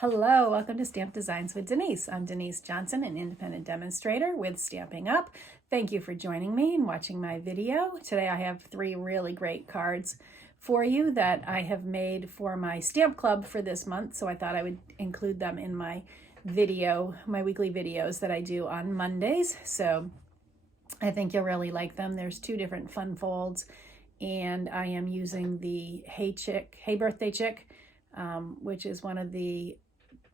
Hello, welcome to Stamp Designs with Denise. I'm Denise Johnson, an independent demonstrator with Stamping Up. Thank you for joining me and watching my video. Today I have 3 really great cards for you that I have made for my stamp club for this month, so I thought I would include them in my video, my weekly videos that I do on Mondays. So I think you'll really like them. There's 2 different fun folds, and I am using the Hey Birthday Chick, which is one of the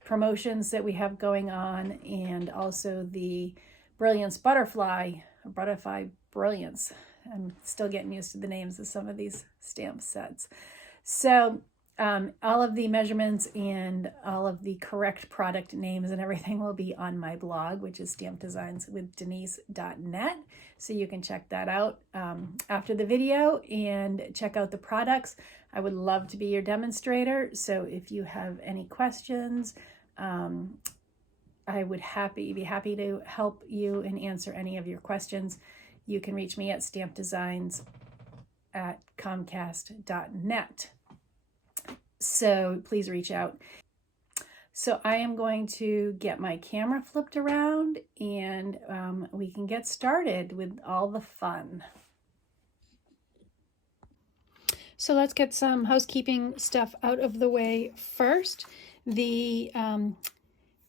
promotions that we have going on, and also the Brilliance Butterfly Brilliance. I'm still getting used to the names of some of these stamp sets. So all of the measurements and all of the correct product names and everything will be on my blog, which is stampdesignswithdenise.net. So you can check that out after the video and check out the products. I would love to be your demonstrator. So if you have any questions, I would be happy to help you and answer any of your questions. You can reach me at stampdesigns@comcast.net. So please reach out. So I am going to get my camera flipped around and we can get started with all the fun. So let's get some housekeeping stuff out of the way first. The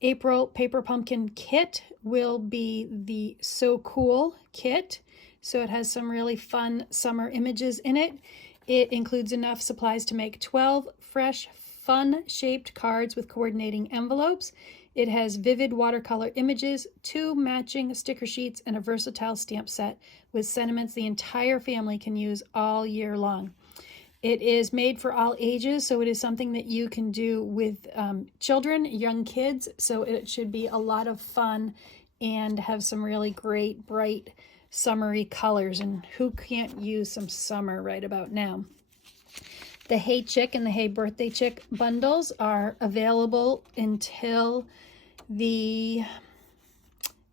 April Paper Pumpkin kit will be the So Cool kit. So it has some really fun summer images in it. It includes enough supplies to make 12 fresh, fun-shaped cards with coordinating envelopes. It has vivid watercolor images, 2 matching sticker sheets, and a versatile stamp set with sentiments the entire family can use all year long. It is made for all ages, so it is something that you can do with children, young kids, so it should be a lot of fun and have some really great, bright, summery colors, and who can't use some summer right about now? The Hey Chick and the Hey Birthday Chick bundles are available until the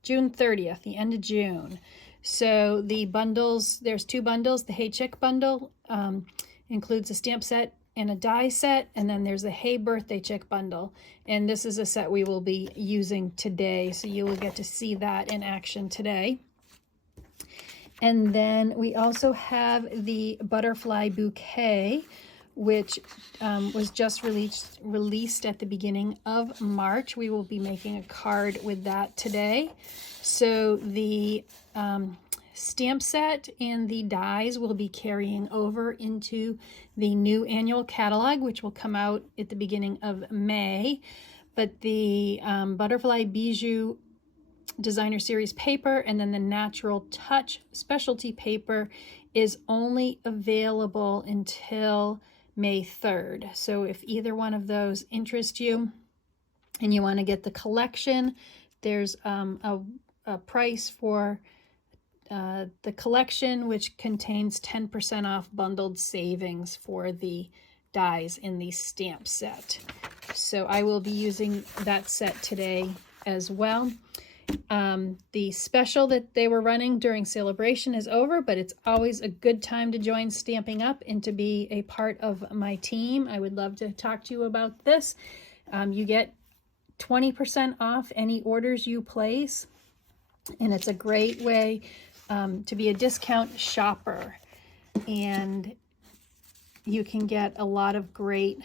June 30th, the end of June. So the bundles, there's 2 bundles. The Hey Chick bundle includes a stamp set and a die set, and then there's the Hey Birthday Chick bundle, and this is a set we will be using today, so you will get to see that in action today. And then we also have the Butterfly Bouquet, which was just released at the beginning of March. We will be making a card with that today. So the stamp set and the dies will be carrying over into the new annual catalog, which will come out at the beginning of May. But the Butterfly Bijou Designer Series paper and then the Natural Touch specialty paper is only available until May 3rd. So if either one of those interest you and you want to get the collection, there's a price for the collection, which contains 10% off bundled savings for the dies in the stamp set. So I will be using that set today as well. The special that they were running during celebration is over, but it's always a good time to join Stamping Up and to be a part of my team. I would love to talk to you about this. You get 20% off any orders you place, and it's a great way to be a discount shopper, and you can get a lot of great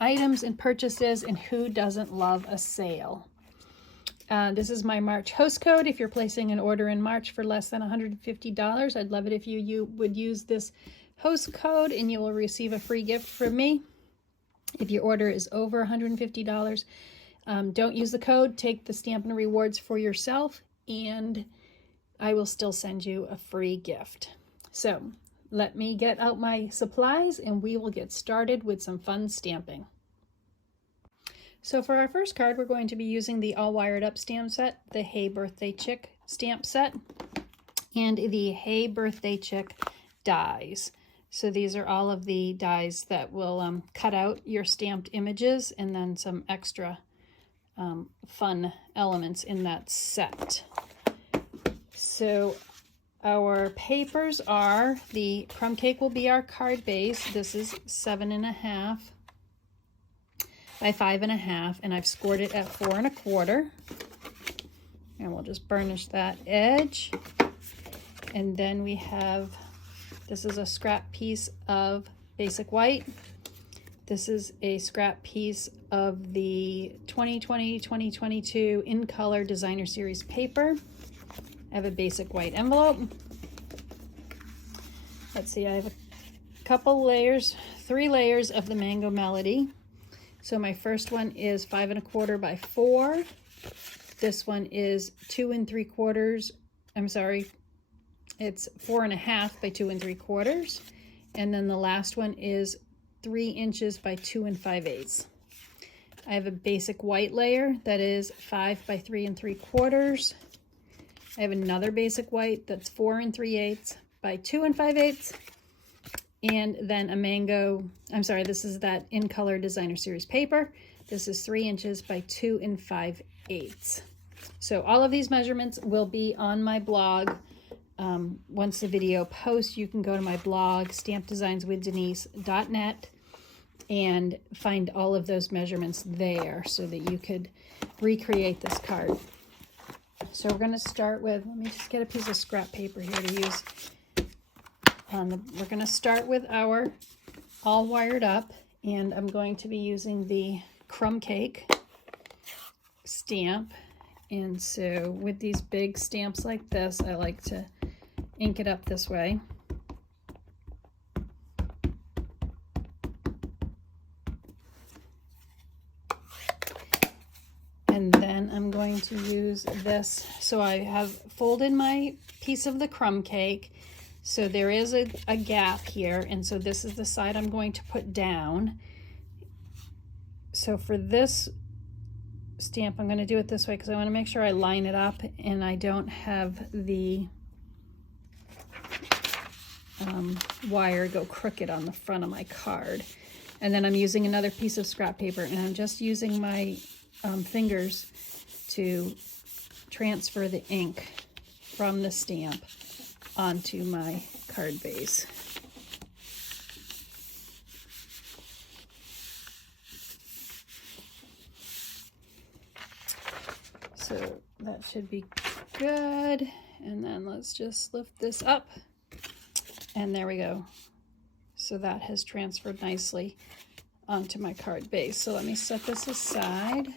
items and purchases, and who doesn't love a sale? This is my March host code. If you're placing an order in March for less than $150, I'd love it if you would use this host code, and you will receive a free gift from me. If your order is over $150, don't use the code. Take the Stampin' Rewards for yourself, and I will still send you a free gift. So let me get out my supplies and we will get started with some fun stamping. So for our first card, we're going to be using the All Wired Up stamp set, the Hey Birthday Chick stamp set, and the Hey Birthday Chick dies. So these are all of the dies that will cut out your stamped images, and then some extra fun elements in that set. So our papers are, the crumb cake will be our card base. This is 7.5. by 5.5, and I've scored it at 4 1/4. And we'll just burnish that edge. And then we have, this is a scrap piece of basic white. This is a scrap piece of the 2020-2022 In Color Designer Series paper. I have a basic white envelope. Let's see, I have a couple layers, 3 layers of the Mango Melody. So my first one is 5 1/4 by 4. This one is 2 3/4. I'm sorry, it's 4 1/2 by 2 3/4. And then the last one is 3 inches by 2 5/8. I have a basic white layer that is 5 by 3 3/4. I have another basic white that's 4 3/8 by 2 5/8. And then a mango, I'm sorry, this is that In Color Designer Series paper. This is 3 inches by 2 5/8. So all of these measurements will be on my blog. Once the video posts, you can go to my blog, stampdesignswithdenise.net, and find all of those measurements there so that you could recreate this card. So we're going to start with, let me just get a piece of scrap paper here to use. We're going to start with our All Wired Up, and I'm going to be using the Crumb Cake stamp. And so with these big stamps like this, I like to ink it up this way. And then I'm going to use this. So I have folded my piece of the crumb cake. So there is a gap here. And so this is the side I'm going to put down. So for this stamp, I'm going to do it this way because I want to make sure I line it up and I don't have the wire go crooked on the front of my card. And then I'm using another piece of scrap paper, and I'm just using my fingers to transfer the ink from the stamp onto my card base. So that should be good. And then let's just lift this up. And there we go. So that has transferred nicely onto my card base. So let me set this aside,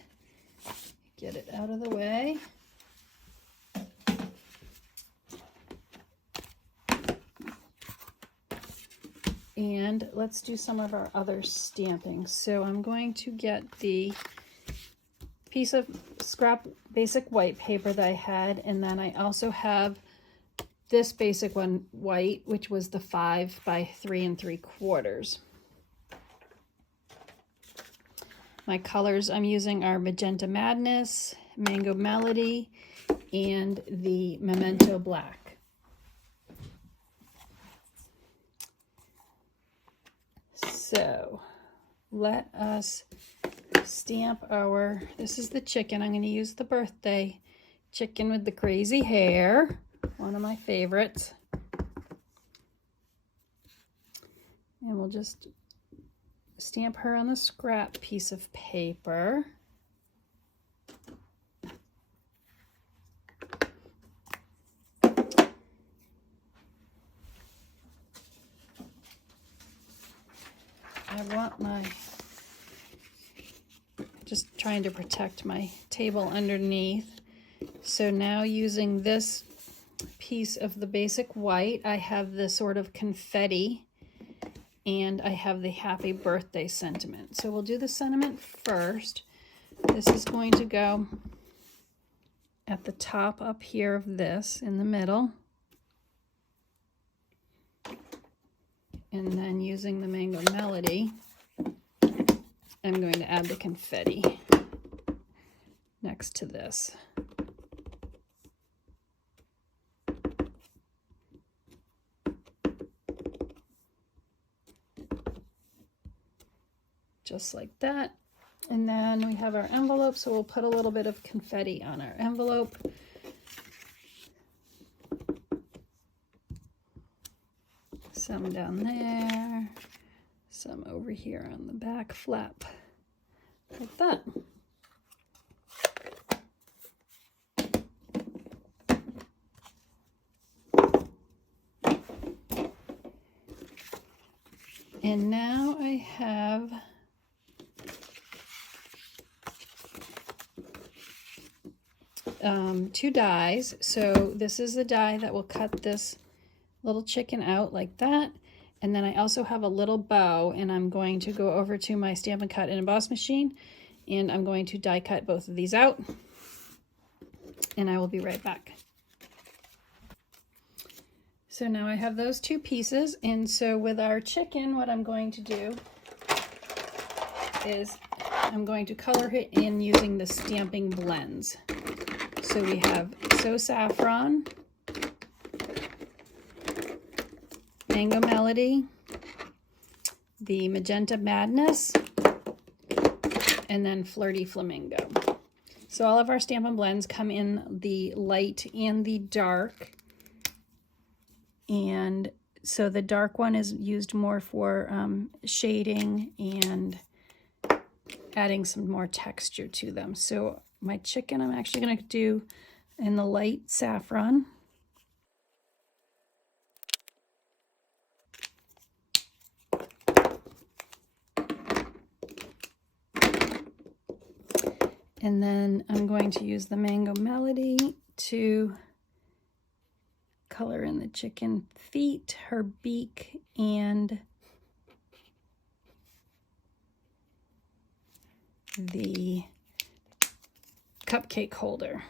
get it out of the way. And let's do some of our other stamping. So I'm going to get the piece of scrap basic white paper that I had, and then I also have this basic one white, which was the 5 by 3 3/4. My colors I'm using are Magenta Madness, Mango Melody, and the Memento Black. So let us stamp our, this is the chicken. I'm going to use the birthday chicken with the crazy hair, one of my favorites. And we'll just stamp her on the scrap piece of paper. I want my, just trying to protect my table underneath. So now using this piece of the basic white, I have the sort of confetti, and I have the happy birthday sentiment. So we'll do the sentiment first. This is going to go at the top up here of this, in the middle. And then using the Mango Melody, I'm going to add the confetti next to this. Just like that. And then we have our envelope, so we'll put a little bit of confetti on our envelope. Some down there, some over here on the back flap like that. And now I have two dies. So this is the die that will cut this little chicken out like that. And then I also have a little bow, and I'm going to go over to my Stampin' Cut and Emboss machine, and I'm going to die cut both of these out, and I will be right back. So now I have those two pieces, and so with our chicken, what I'm going to do is I'm going to color it in using the stamping blends. So we have So Saffron, Mango Melody, the Magenta Madness, and then Flirty Flamingo. So all of our Stampin' Blends come in the light and the dark. And so the dark one is used more for shading and adding some more texture to them. So my chicken, I'm actually going to do in the light saffron. And then I'm going to use the Mango Melody to color in the chicken feet, her beak, and the cupcake holder.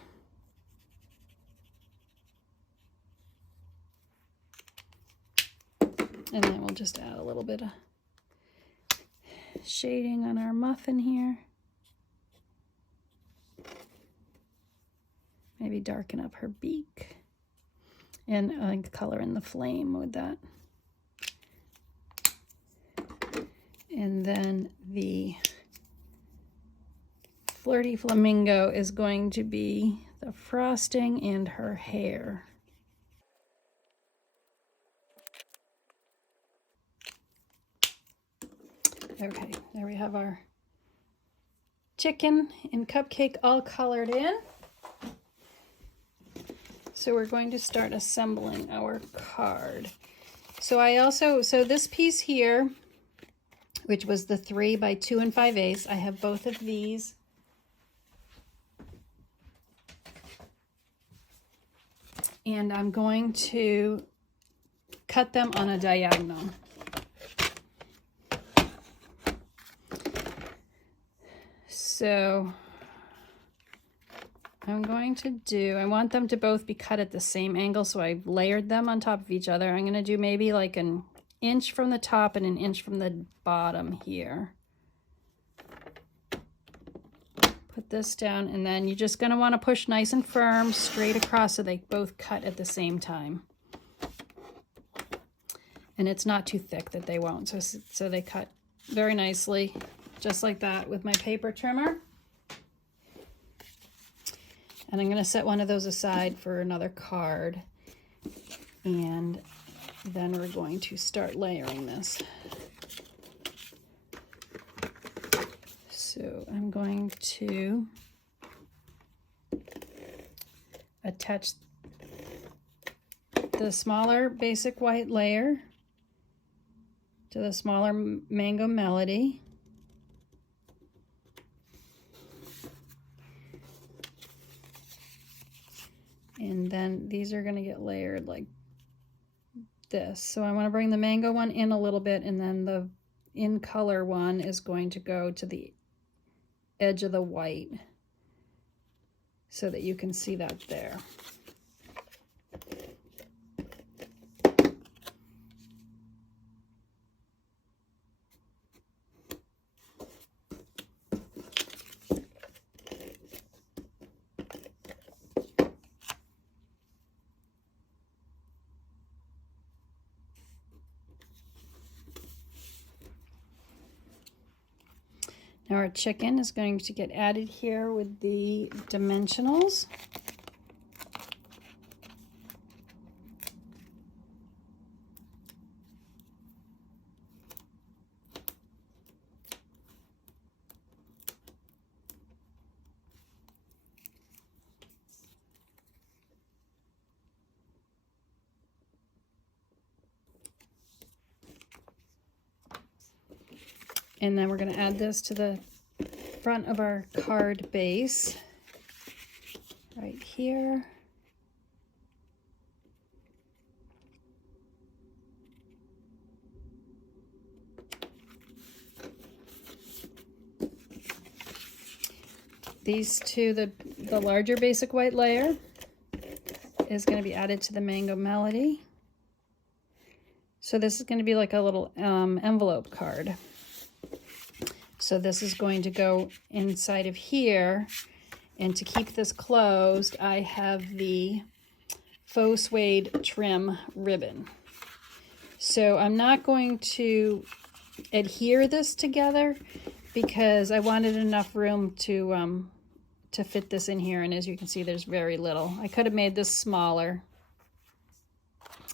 And then we'll just add a little bit of shading on our muffin here. Maybe darken up her beak. And I think color in the flame with that. And then the Flirty Flamingo is going to be the frosting and her hair. Okay, there we have our chicken and cupcake all colored in. So we're going to start assembling our card. So this piece here, which was the 3 by 2 5/8, I have both of these. And I'm going to cut them on a diagonal. So I'm going to do, I want them to both be cut at the same angle, so I've layered them on top of each other. I'm going to do maybe like an inch from the top and an inch from the bottom here. Put this down, and then you're just going to want to push nice and firm straight across so they both cut at the same time. And it's not too thick that they won't, so they cut very nicely, just like that with my paper trimmer. And I'm going to set one of those aside for another card. And then we're going to start layering this. So I'm going to attach the smaller basic white layer to the smaller Mango Melody. And then these are going to get layered like this. So I want to bring the mango one in a little bit, and then the in color one is going to go to the edge of the white so that you can see that there. Now our chicken is going to get added here with the dimensionals. And then we're going to add this to the front of our card base right here. These two, the larger basic white layer is going to be added to the Mango Melody. So this is going to be like a little envelope card. So this is going to go inside of here. And to keep this closed, I have the faux suede trim ribbon. So I'm not going to adhere this together because I wanted enough room to fit this in here. And as you can see, there's very little. I could have made this smaller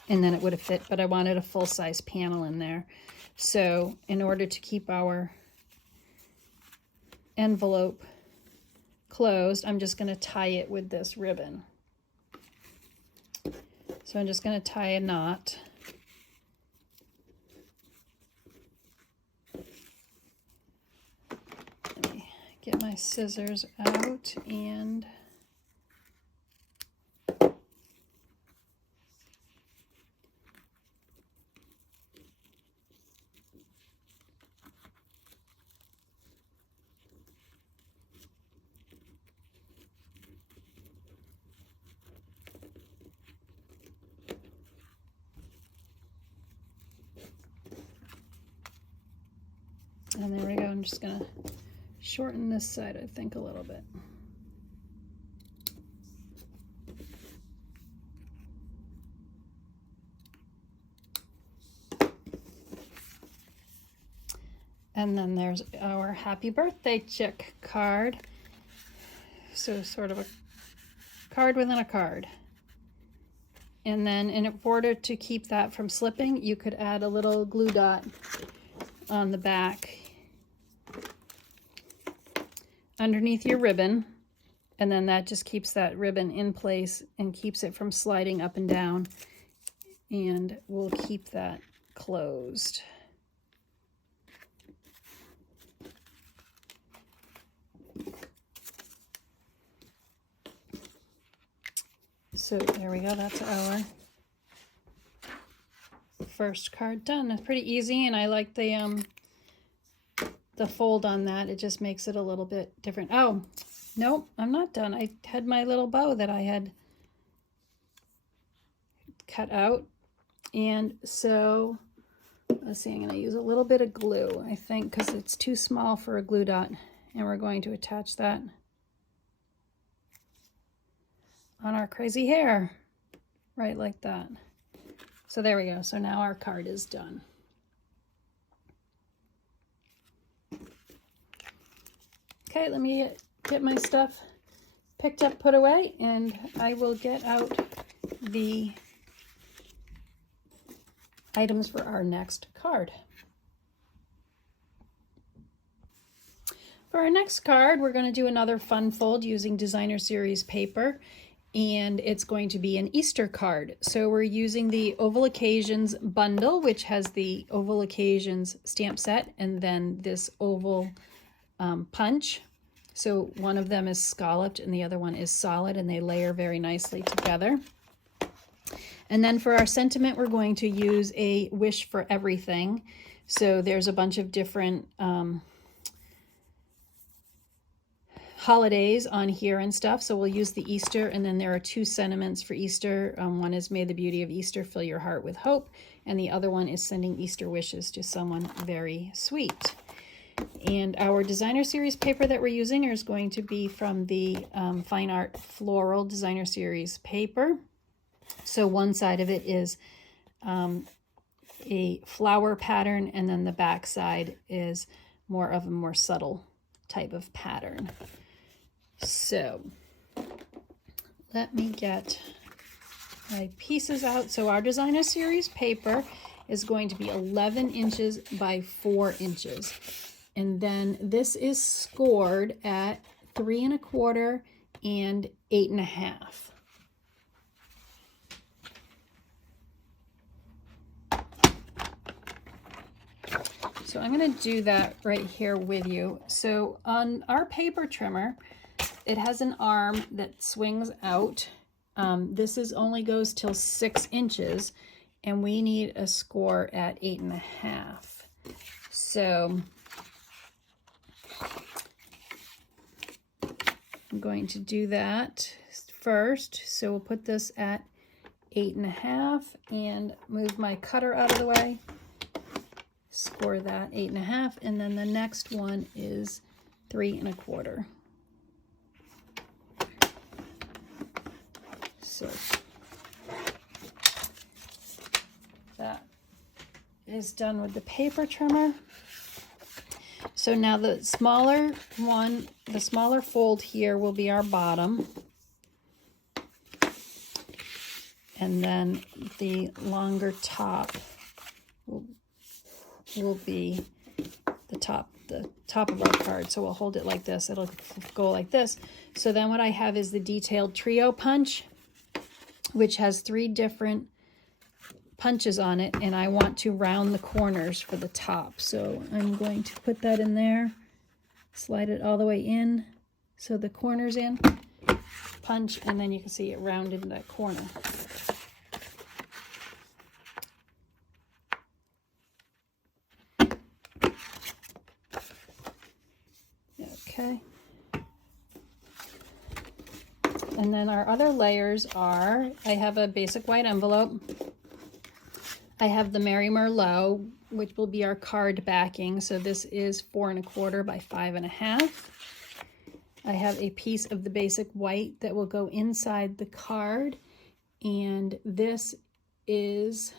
and then it would have fit, but I wanted a full-size panel in there. So in order to keep our envelope closed, I'm just going to tie it with this ribbon. So I'm just going to tie a knot. Let me get my scissors out and there we go. I'm just going to shorten this side, I think, a little bit. And then there's our happy birthday chick card. So sort of a card within a card. And then in order to keep that from slipping, you could add a little glue dot on the back underneath your ribbon, and then that just keeps that ribbon in place and keeps it from sliding up and down, and we'll keep that closed. So there we go, that's our first card done. It's pretty easy, and I like the fold on that. It just makes it a little bit different. Oh, nope, I'm not done. I had my little bow that I had cut out. And so, let's see, I'm going to use a little bit of glue, I think, because it's too small for a glue dot. And we're going to attach that on our crazy hair, right like that. So there we go. So now our card is done. Okay, let me get my stuff picked up, put away, and I will get out the items for our next card. For our next card, we're going to do another fun fold using Designer Series paper, and it's going to be an Easter card. So we're using the Oval Occasions bundle, which has the Oval Occasions stamp set, and then this oval punch. So one of them is scalloped and the other one is solid, and they layer very nicely together. And then for our sentiment, we're going to use a wish for everything. So there's a bunch of different holidays on here and stuff. So we'll use the Easter, and then there are two sentiments for Easter. One is may the beauty of Easter fill your heart with hope, and the other one is sending Easter wishes to someone very sweet. And our Designer Series paper that we're using is going to be from the Fine Art Floral Designer Series paper. So one side of it is a flower pattern, and then the back side is more of a more subtle type of pattern. So let me get my pieces out. So our Designer Series paper is going to be 11 inches by 4 inches. And then this is scored at 3 1/4 and 8 1/2. So So I'm going to do that right here with you. So on our paper trimmer, it has an arm that swings out. This is only goes till 6 inches, and we need a score at 8.5. So I'm going to do that first. So we'll put this at 8.5 and move my cutter out of the way. Score that 8.5, and then the next one is 3 1/4. So that is done with the paper trimmer. So now the smaller one, the smaller fold here will be our bottom. And then the longer top will be the top of our card. So we'll hold it like this. It'll go like this. So then what I have is the detailed trio punch, which has 3 different punches on it, and I want to round the corners for the top. So I'm going to put that in there, slide it all the way in so the corner's in, punch, and then you can see it rounded in that corner. Okay. And then our other layers are, I have a basic white envelope. I have the Merry Merlot, which will be our card backing. So this is 4 1/4 by 5 1/2. I have a piece of the basic white that will go inside the card. And this is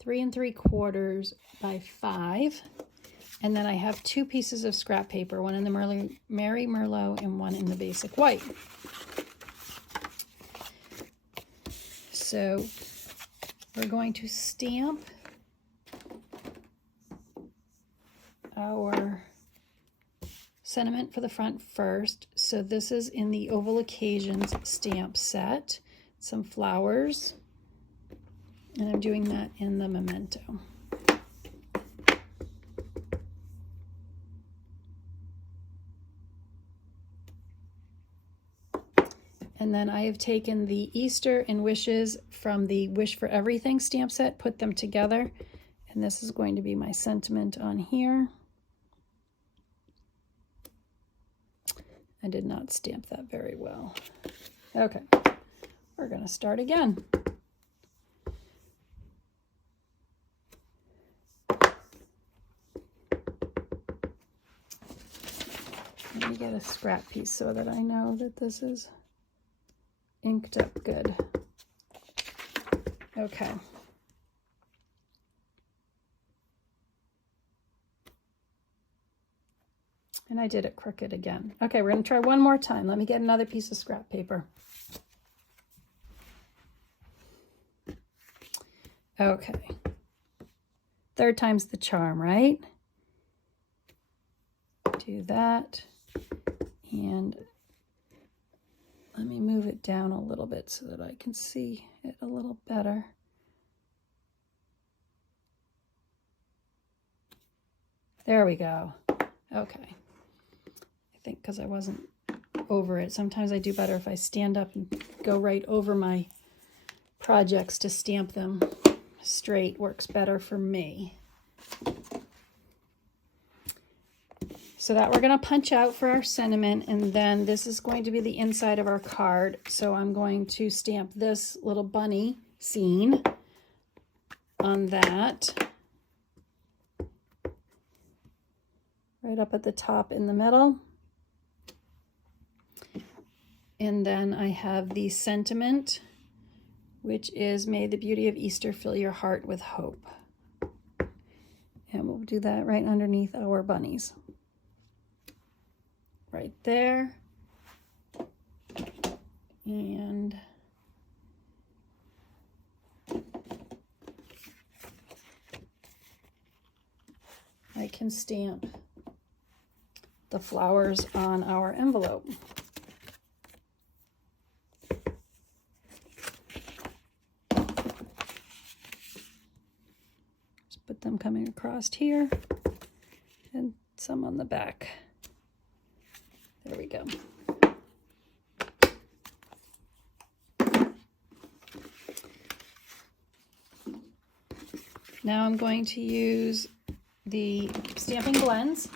3 3/4 by 5. And then I have 2 pieces of scrap paper, one in the Merry Merlot and one in the basic white. So we're going to stamp our sentiment for the front first. So this is in the Oval Occasions stamp set, some flowers, and I'm doing that in the Memento. And then I have taken the Easter and Wishes from the Wish for Everything stamp set, put them together, and this is going to be my sentiment on here. I did not stamp that very well. Okay, we're going to start again. Let me get a scrap piece so that I know that this is inked up good. Okay. And I did it crooked again. Okay, we're going to try one more time. Let me get another piece of scrap paper. Okay. 3rd time's the charm, right? Do that. And let me move it down a little bit so that I can see it a little better. There we go. Okay. I think because I wasn't over it. Sometimes I do better if I stand up and go right over my projects to stamp them straight. Works better for me. So that we're going to punch out for our sentiment, and then this is going to be the inside of our card. So I'm going to stamp this little bunny scene on that. Right up at the top in the middle. And then I have the sentiment, which is, may the beauty of Easter fill your heart with hope. And we'll do that right underneath our bunnies. Right there. And I can stamp the flowers on our envelope. Just put them coming across here and some on the back. There we go. Now I'm going to use the Stampin' Blends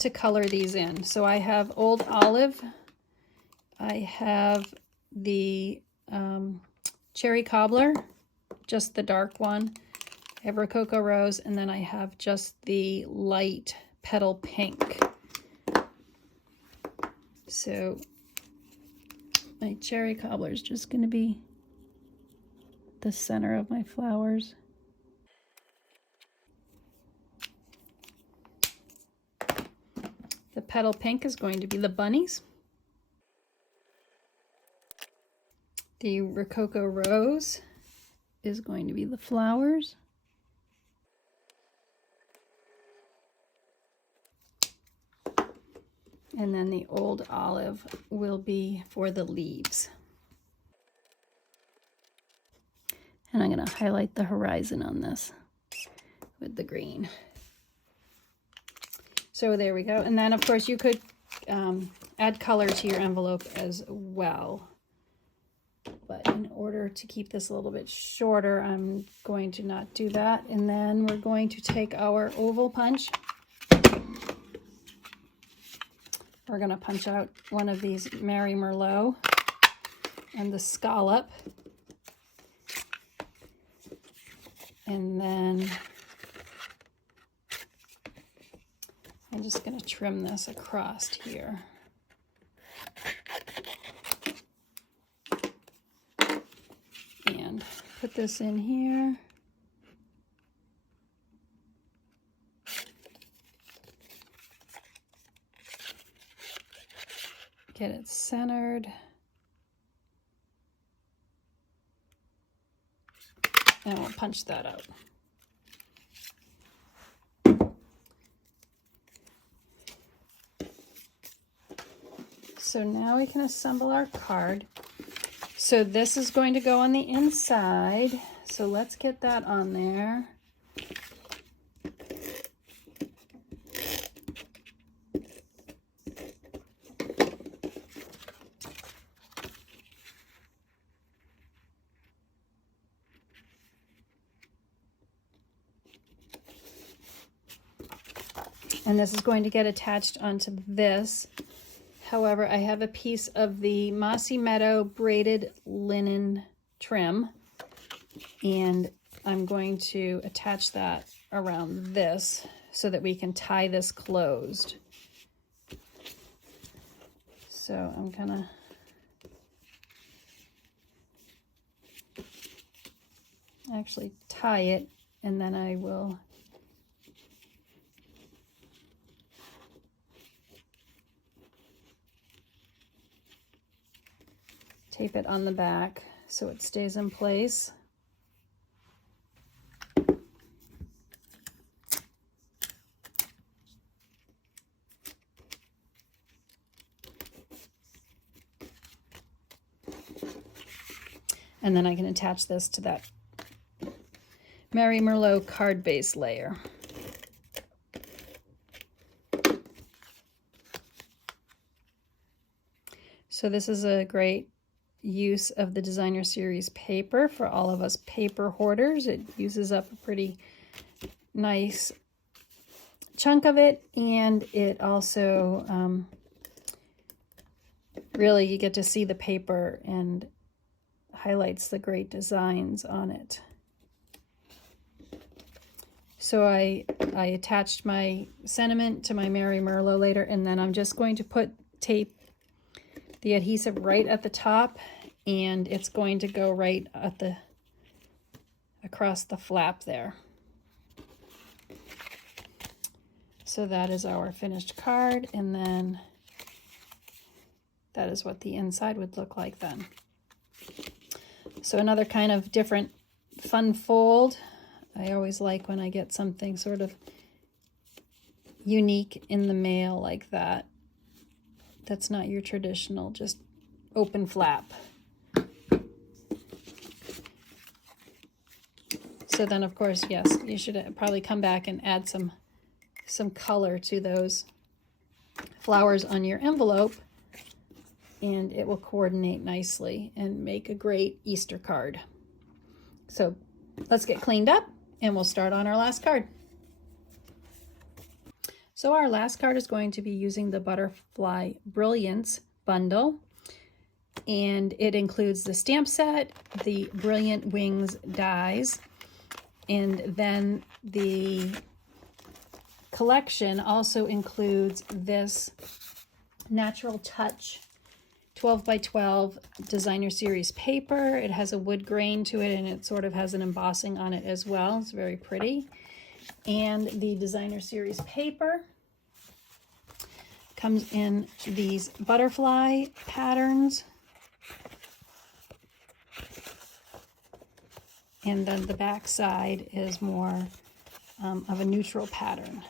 to color these in. So I have Old Olive, I have the Cherry Cobbler, just the dark one, I have Rococo Rose, and then I have just the light Petal Pink. So my Cherry Cobbler is just going to be the center of my flowers. The Petal Pink is going to be the bunnies. The Rococo Rose is going to be the flowers. And then the Old Olive will be for the leaves. And I'm going to highlight the horizon on this with the green. So there we go. And then, of course, you could add color to your envelope as well. But in order to keep this a little bit shorter, I'm going to not do that. And then we're going to take our oval punch. We're going to punch out one of these Mary Merlot and the scallop. And then I'm just going to trim this across here. And put this in here. Get it centered. And we'll punch that out. So now we can assemble our card. So this is going to go on the inside. So let's get that on there. And this is going to get attached onto this. However, I have a piece of the Mossy Meadow braided linen trim, and I'm going to attach that around this so that we can tie this closed. So I'm gonna actually tie it, and then I will tape it on the back so it stays in place. And then I can attach this to that Mary Merlot card base layer. So this is a great use of the Designer Series paper for all of us paper hoarders. It uses up a pretty nice chunk of it, and it also really, you get to see the paper and highlights the great designs on it. So I attached my sentiment to my Mary Merlot later, and then I'm just going to tape the adhesive right at the top, and it's going to go right at across the flap there. So that is our finished card, and then that is what the inside would look like then. So another kind of different fun fold. I always like when I get something sort of unique in the mail like that. That's not your traditional, just open flap. So So then, of course, yes, you should probably come back and add some color to those flowers on your envelope, and it will coordinate nicely and make a great Easter card. So let's get cleaned up and we'll start on our last card. So our last card is going to be using the Butterfly Brilliance bundle, and it includes the stamp set, the Brilliant Wings dies, and then the collection also includes this Natural Touch 12 by 12 designer series paper. It has a wood grain to it, and it sort of has an embossing on it as well. It's very pretty. And the designer series paper comes in these butterfly patterns. And then the back side is more of a neutral pattern.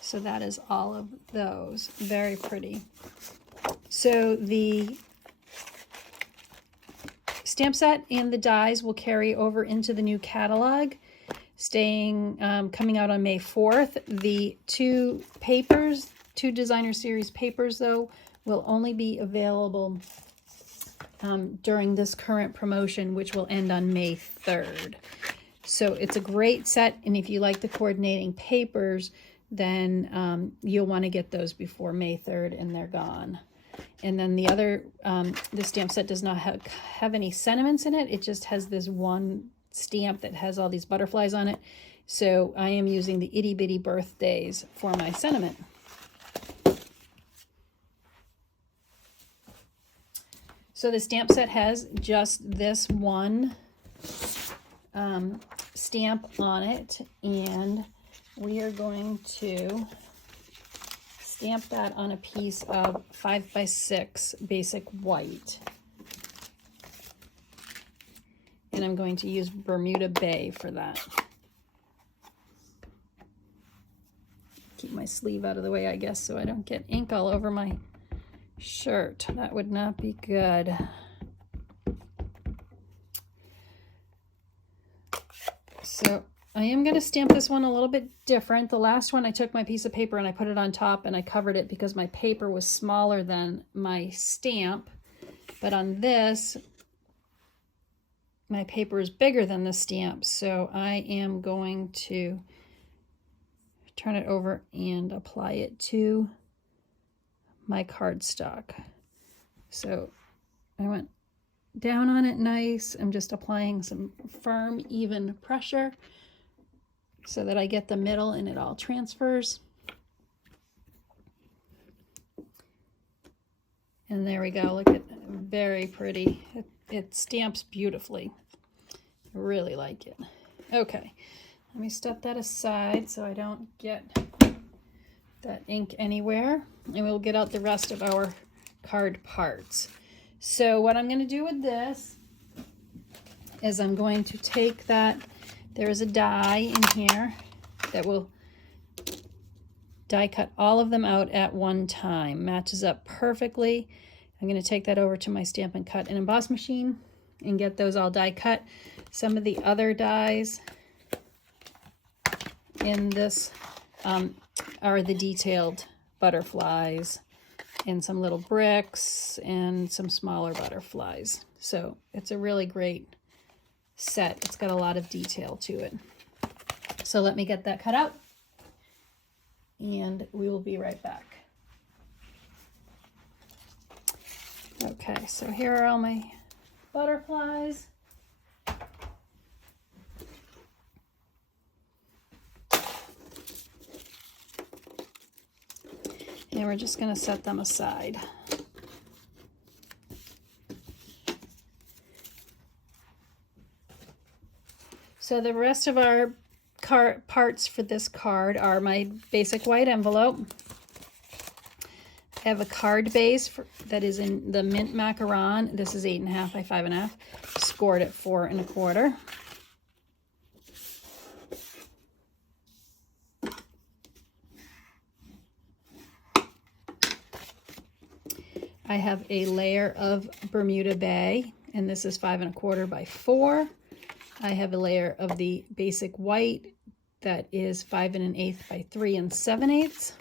So that is all of those. Very pretty. So the stamp set and the dies will carry over into the new catalog, coming out on May 4th. The two designer series papers, though, will only be available during this current promotion, which will end on May 3rd. So it's a great set, and if you like the coordinating papers, then you'll want to get those before May 3rd, and they're gone. And then the other, the stamp set does not have any sentiments in it. It just has this one stamp that has all these butterflies on it. So I am using the Itty Bitty Birthdays for my sentiment. So the stamp set has just this one stamp on it, and we are going to stamp that on a piece of 5x6 basic white. And I'm going to use Bermuda Bay for that. Keep my sleeve out of the way, I guess, so I don't get ink all over my shirt. That would not be good. So I am going to stamp this one a little bit different. The last one, I took my piece of paper and I put it on top and I covered it because my paper was smaller than my stamp. But on this, my paper is bigger than the stamp. So I am going to turn it over and apply it to my cardstock. So I went down on it nice. I'm just applying some firm, even pressure so that I get the middle and it all transfers. And there we go. Look at that. Very pretty. It stamps beautifully. I really like it. Okay, let me step that aside so I don't get that ink anywhere, and we'll get out the rest of our card parts. So what I'm going to do with this is I'm going to take that, there is a die in here that will die cut all of them out at one time. Matches up perfectly. I'm going to take that over to my Stampin' Cut and Emboss machine and get those all die cut. Some of the other dies in this are the detailed butterflies and some little bricks and some smaller butterflies. So it's a really great set. It's got a lot of detail to it. So let me get that cut out and we will be right back. Okay, so here are all my butterflies. And we're just going to set them aside. So the rest of our parts for this card are my basic white envelope. I have a card base that is in the mint macaron. This is 8.5 by 5.5, scored at 4 1/4. I have a layer of Bermuda Bay, and this is 5 1/4 by 4. I have a layer of the basic white that is 5 1/8 by 3 7/8.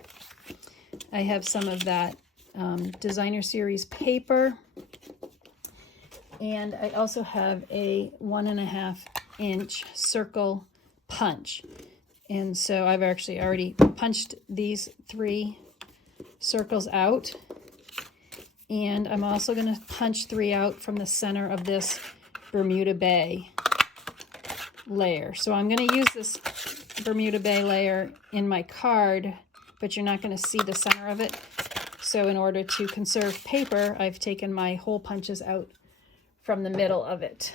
I have some of that Designer Series paper, and I also have a 1.5 inch circle punch. And so I've actually already punched these 3 circles out, and I'm also going to punch 3 out from the center of this Bermuda Bay layer. So I'm going to use this Bermuda Bay layer in my card, but you're not going to see the center of it. So in order to conserve paper, I've taken my hole punches out from the middle of it.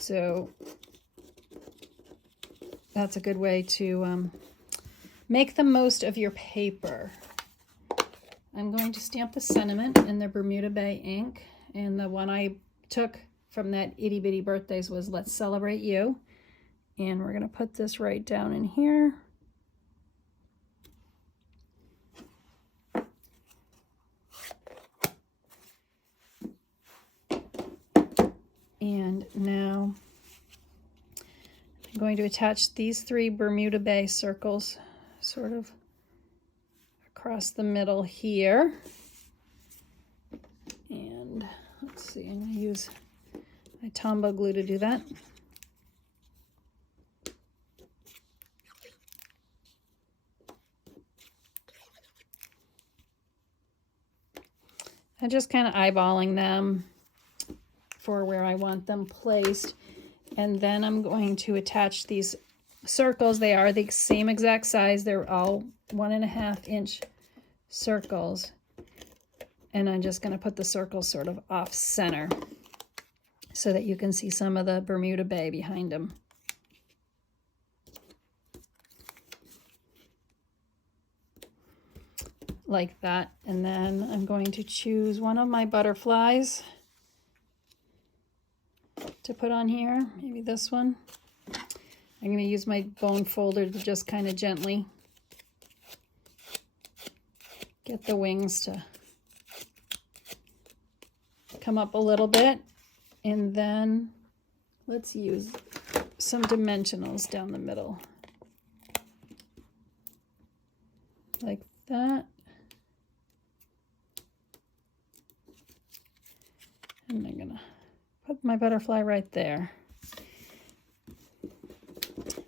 So that's a good way to make the most of your paper. I'm going to stamp the sentiment in the Bermuda Bay ink, and the one I took from that Itty Bitty Birthdays was Let's Celebrate You. And we're going to put this right down in here. And now I'm going to attach these 3 Bermuda Bay circles sort of across the middle here. And let's see, I'm going to use my Tombow glue to do that. I'm just kind of eyeballing them for where I want them placed. And then I'm going to attach these circles. They are the same exact size. They're all 1.5 inch circles. And I'm just going to put the circles sort of off center so that you can see some of the Bermuda Bay behind them. Like that. And then I'm going to choose one of my butterflies to put on here, maybe this one. I'm going to use my bone folder to just kind of gently get the wings to come up a little bit. And then let's use some dimensionals down the middle. Like that. And I'm going to put my butterfly right there.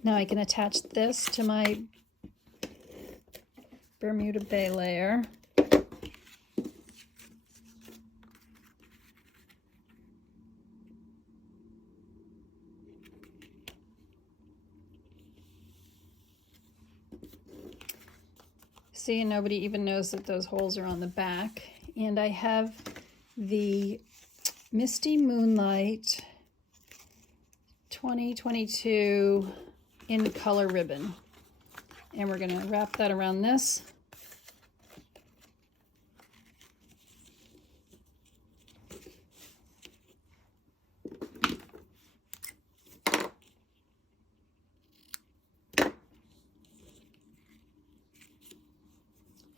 Now I can attach this to my Bermuda Bay layer. See, nobody even knows that those holes are on the back. And I have the Misty Moonlight 2022 in color ribbon. And we're going to wrap that around this.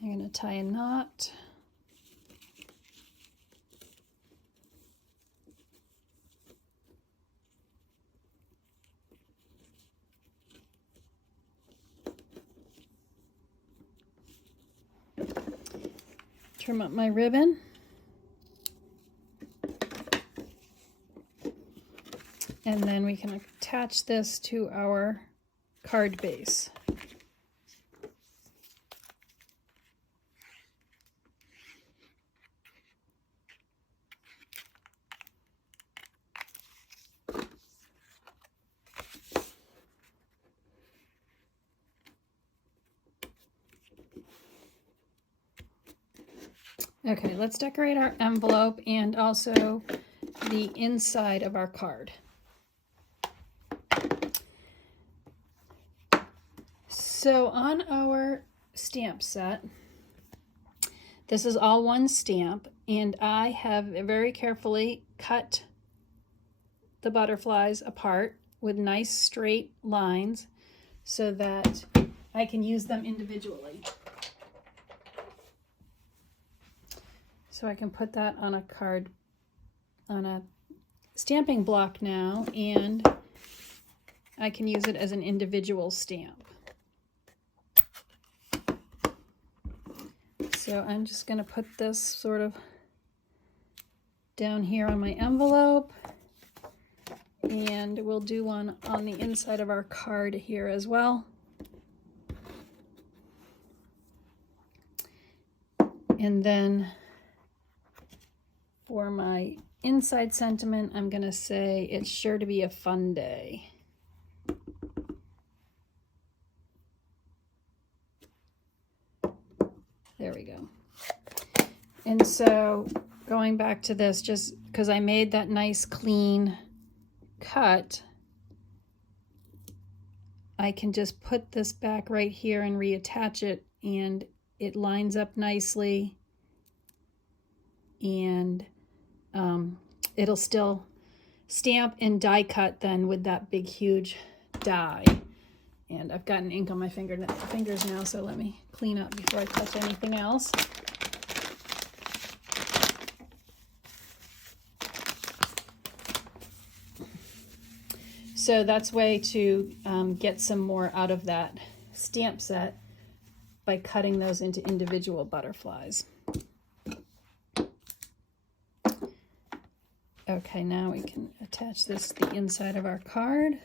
I'm going to tie a knot. Trim up my ribbon. And then we can attach this to our card base. Okay, let's decorate our envelope and also the inside of our card. So on our stamp set, this is all one stamp, and I have very carefully cut the butterflies apart with nice straight lines so that I can use them individually. So I can put that on a card, on a stamping block now, and I can use it as an individual stamp. So I'm just going to put this sort of down here on my envelope, and we'll do one on the inside of our card here as well. And then for my inside sentiment, I'm going to say it's sure to be a fun day. There we go. And so going back to this, just because I made that nice clean cut, I can just put this back right here and reattach it, and it lines up nicely, and it'll still stamp and die cut then with that big huge die. And I've gotten ink on my fingers now, so let me clean up before I touch anything else. So that's a way to get some more out of that stamp set by cutting those into individual butterflies. Okay, now we can attach this to the inside of our card.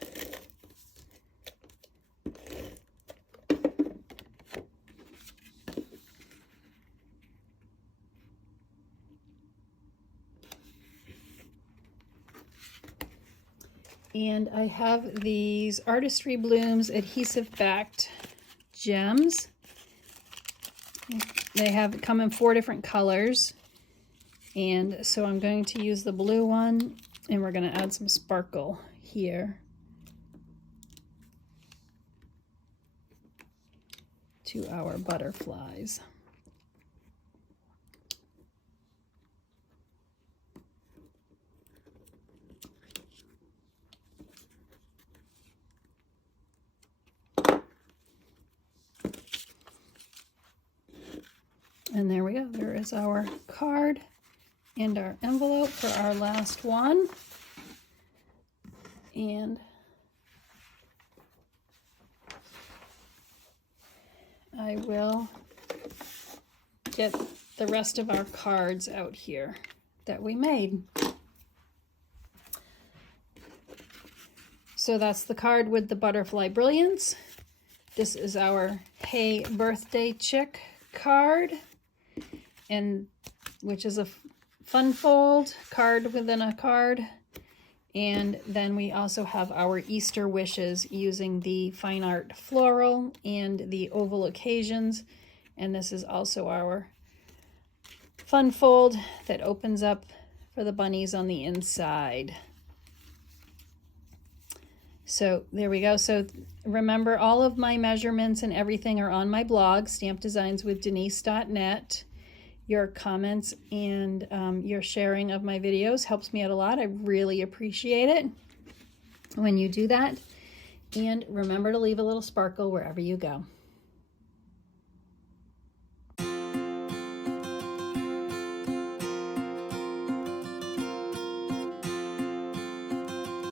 And I have these Artistry Blooms adhesive backed gems. They come in 4 different colors. And so I'm going to use the blue one, and we're going to add some sparkle here to our butterflies. And there we go. There is our card and our envelope for our last one. And I will get the rest of our cards out here that we made. So that's the card with the butterfly brilliance. This is our Hey Birthday Chick card, and which is a fun fold card within a card. And then we also have our Easter wishes using the Fine Art Floral and the Oval Occasions. And this is also our fun fold that opens up for the bunnies on the inside. So there we go. So remember, all of my measurements and everything are on my blog, stampdesignswithdenise.net. Your comments and your sharing of my videos helps me out a lot. I really appreciate it when you do that. And remember to leave a little sparkle wherever you go.